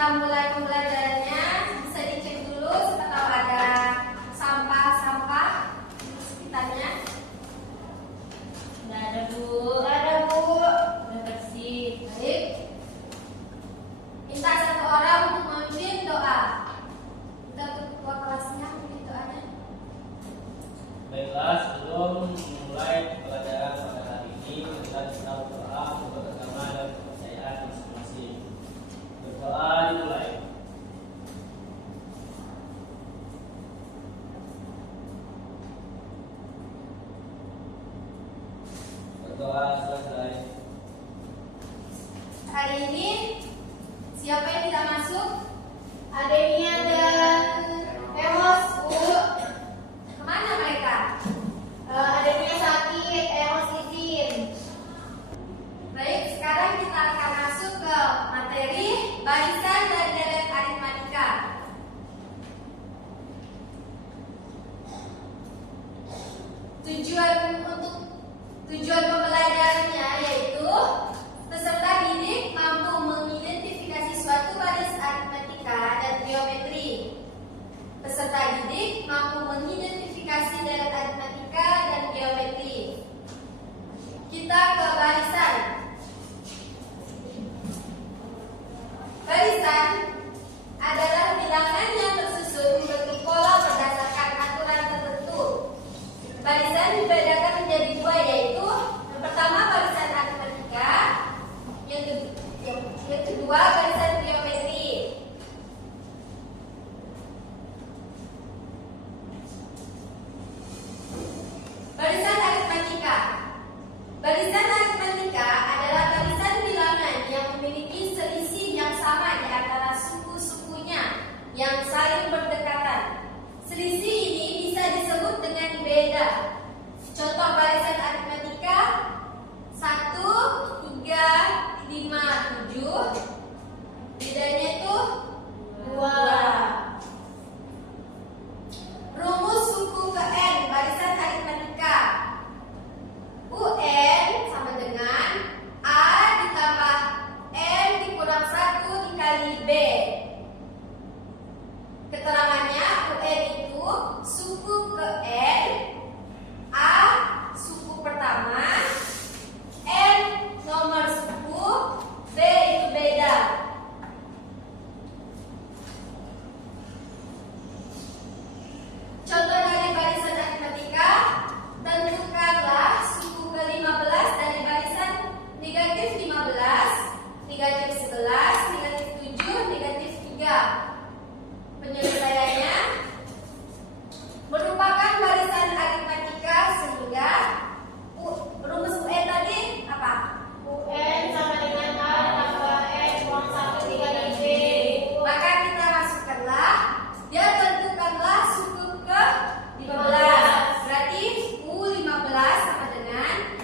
kita mulai pembelajarannya. Bisa dicek dulu kalau ada sampah-sampah di sekitarnya. Nggak ada, Bu. Nggak ada, Bu. Udah bersih. Baik. Minta satu orang untuk memimpin doa. Kita ketua kelasnya memimpin doanya. Baiklah, sebelum memulai pembelajaran pada hari ini, kita bisa berdoa untuk agama dan kepercayaan masing-masing. Berdoa dimulai. Berdoa selesai. Hari ini siapa yang tidak masuk? Adenia dan Eros, Bu. Kemana mereka? Adenia sakit, Eros izin. Baik, sekarang kita akan masuk ke materi barisan dan deret aritmatika. Tujuan pembelajarannya yaitu peserta didik mampu mengidentifikasi suatu baris aritmatika dan geometri. Peserta didik mampu mengidentifikasi deret aritmatika dan geometri. Kita ke barisan. Barisan adalah bilangan yang tersusun membentuk pola berdasarkan aturan tertentu. Barisan dibedakan menjadi dua, yaitu yang pertama barisan aritmatika, yang kedua barisan geometri. Barisan aritmatika. Barisan aritmatika adalah barisan bilangan yang memiliki selisih yang sama di antara suku-sukunya yang saling berdekatan. Selisih ini bisa disebut dengan beda. Contoh barisan aritmatika 1, 3, 5, 7. Bedanya itu 2. Rumus suku ke N barisan aritmatika. UN sama dengan A ditambah N dikurang 1 dikali B. Keterangannya UN itu suku ke N, A suku pertama, N nomor suku, B itu beda. Contoh dari barisan aritmatika, tentukanlah suku ke-15 dari barisan negatif 15, negatif 11, negatif 7, negatif 3. Penyelesaiannya merupakan barisan aritmatika sehingga rumus UN tadi apa? UN sama dengan A tambah N kurang 1 dikali B. Maka kita masukkanlah, dia tentukanlah suku ke 15. Berarti U15 sama dengan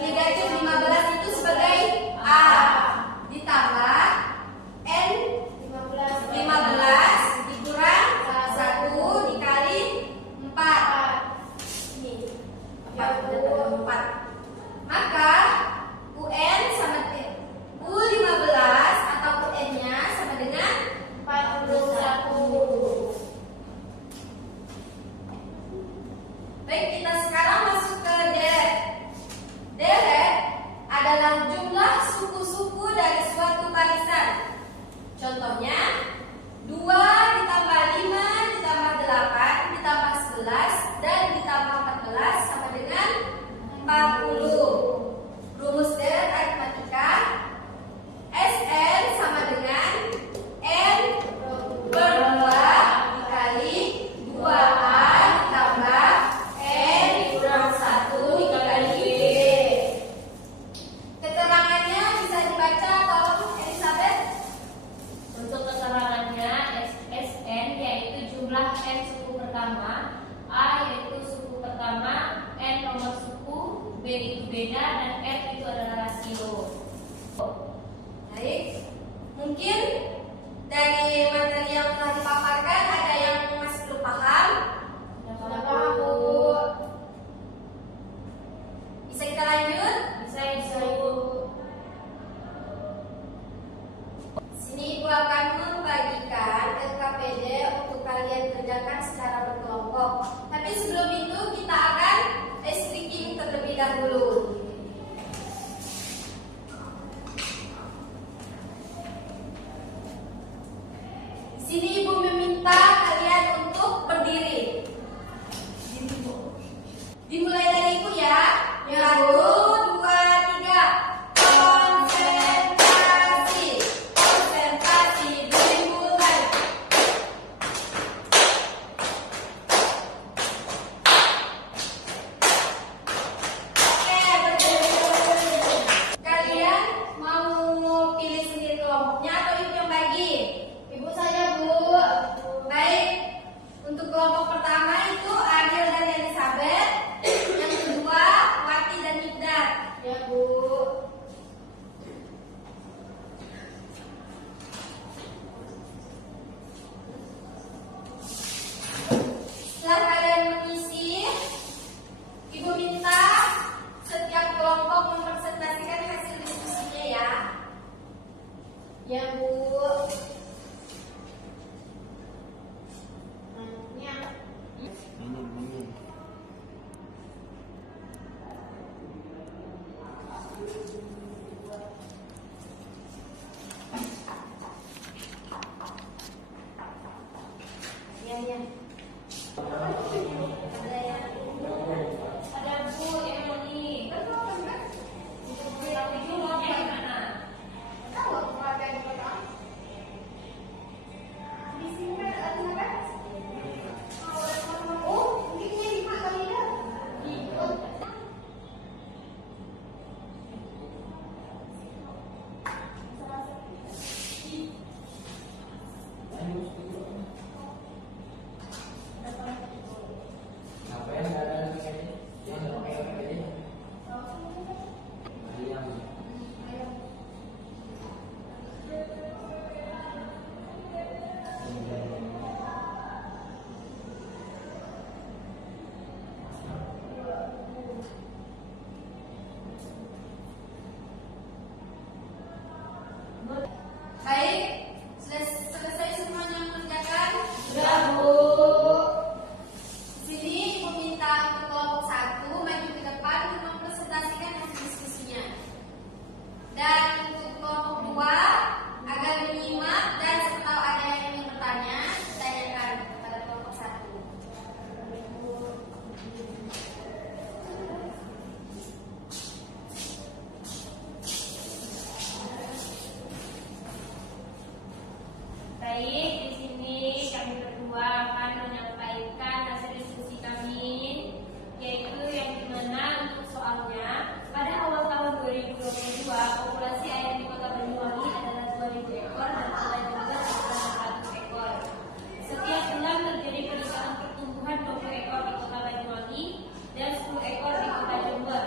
negatif 15 itu sebagai A ditambah N 15 dikurang 1 dikali 4. Ini 44. Maka UN sama U15 atau UN-nya sama dengan 41. Baik, kita sekarang masuk ke deret. Deret adalah jumlah suku-suku dari suatu barisan. Contohnya 2 ditambah 5 ditambah 8 ditambah 11 dan ditambah 14 sama dengan 40. Rumus deret aritmatika SN sama dengan N per 2 dikali 2A ditambah N kurang 1 dikali B. Keterangannya bisa dibaca, tolong Elizabeth. Untuk keterangannya, SN yaitu jumlah N suku pertama, A yaitu suku pertama, N nomor suku, B itu beda, dan F itu adalah rasio. Baik, mungkin dari materi yang telah dipaparkan ada yang masih belum paham. Sudah paham, Bu? Bisa kita lanjut? Bisa, Bu. Sini Ibu sini Ibu meminta kalian untuk berdiri. Dimulai dari Ibu ya. 1, 2, 3. Konsentrasi. Konsentrasi dimulai. Oke, berdiri. Kalian mau pilih sendiri kelompoknya atau Ibu yang bagi? Ibu saja, Bu. Baik. Untuk kelompok pertama itu Adil dan Elizabeth. Yang kedua Wati dan Hiddat. Ya, Bu. Setelah kalian mengisi, Ibu minta setiap kelompok mempresentasikan hasil diskusinya ya. Ya, Bu. Ya, ya. Ada yang Ada Bu Emily. Tapi dulu mau yang mana? tahu aku ada di kota. Di sini ada apa? Oh, mungkin ini 5 kali ya. Baik, sudah selesai semuanya mengerjakan? Sudah, Bu. Sini Ibu minta untuk kelompok 1 maju ke depan untuk mempresentasikan hasil diskusinya. Dan untuk kelompok 2 agar menyimak dan kalau ada yang ingin bertanya, tanyakan kepada kelompok 1. Baik, di sini kami berdua akan menyampaikan hasil diskusi kami, yaitu yang dimana untuk soalnya pada awal tahun 2022 populasi ayam di Kota Banyuwangi adalah 2.000 ekor dan Kota Jember adalah 100 ekor. Setiap bulan terjadi peningkatan pertumbuhan 20 ekor di Kota Banyuwangi dan 10 ekor di Kota Jember.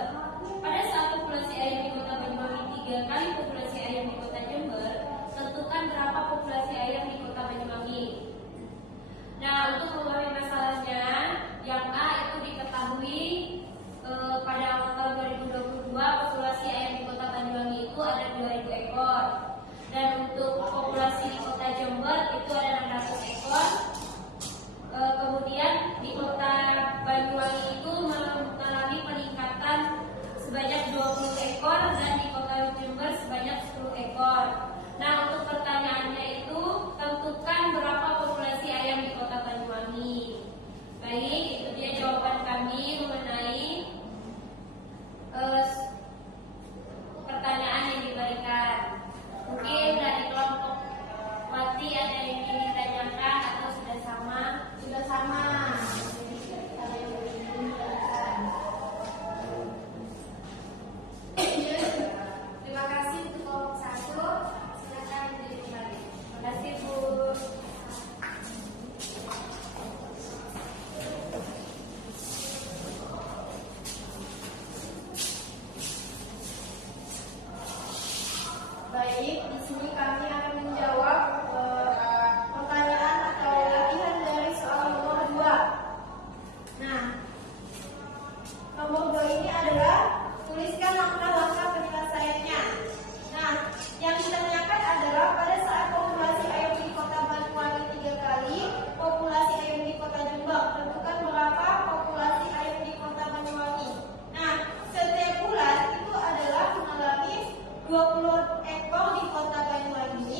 Pada saat populasi ayam di Kota Banyuwangi 3 kali populasi ayam di Kota Jember, tentukan berapa populasi ayam di Kota Banyuwangi. Nah, untuk memahami masalahnya, yang A itu diketahui pada awal tahun 2022 populasi ayam di Kota Banyuwangi itu ada 2.000 ekor. Dan untuk populasi di Kota Jember itu ada 600 ekor. Kemudian di Kota Banyuwangi itu mengalami peningkatan sebanyak 20 ekor dan di Kota Jember sebanyak 10 ekor. Nah, untuk pertanyaannya itu tentukan berapa populasi ayam di Kota Banyuwangi. Baik, itu dia jawaban kami mengenai pertanyaan yang diberikan. Mungkin dari kelompok Wati ada yang ingin ditanyakan atau sudah sama? Sudah sama. Terima kasih untuk kelompok 1. Silakan diri kembali. Terima kasih, Bu. Baik, di sini kami akan menjawab pertanyaan atau latihan dari soal nomor 2. Nah, nomor 2 ini adalah tuliskan langkah-langkah penyelesaiannya. Nah, yang ditanyakan adalah pada saat populasi ayam di Kota Banyuwangi 3 kali populasi ayam di Kota Jombang, tentukan berapa populasi ayam di Kota Banyuwangi. Nah, setiap bulan itu adalah mengalami 20 ekor di Kota Banyuwangi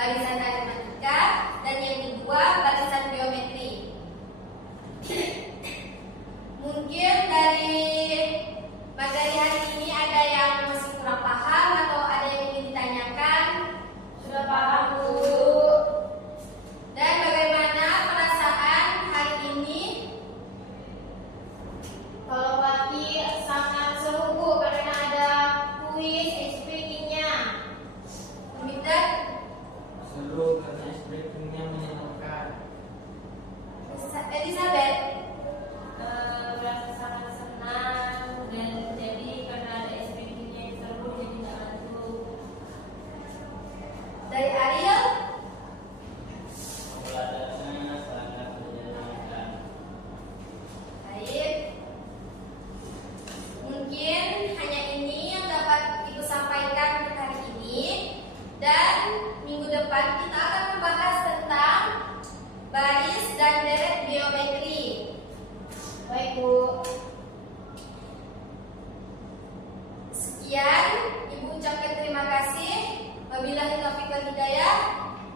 barisan aritmatika, dan yang kedua barisan geometri. Mungkin dari materi hari ini ada yang masih kurang paham atau ada yang ingin ditanyakan? Sudah paham, Bu. Dan bagaimana perasaan hari ini? Kalau pagi sangat seru, Bu, karena ada kuis speaking-nya. Peminta Seru karena speakingnya menyenangkan. Elizabeth, Merasa sangat senang dan jadi karena ada speaking-nya yang seru jadi nggak ngantuk. dari Ariel, Pembelajarannya sangat menyenangkan. baik. Mungkin hanya ini yang dapat Ibu sampaikan untuk hari ini. Dan minggu depan kita akan membahas tentang baris dan deret geometri. Baik, Bu. Sekian, Ibu ucapkan terima kasih. Wabillahi taufiq wal hidayah.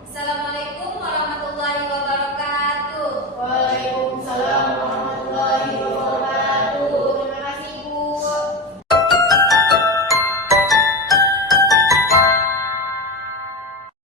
Assalamualaikum.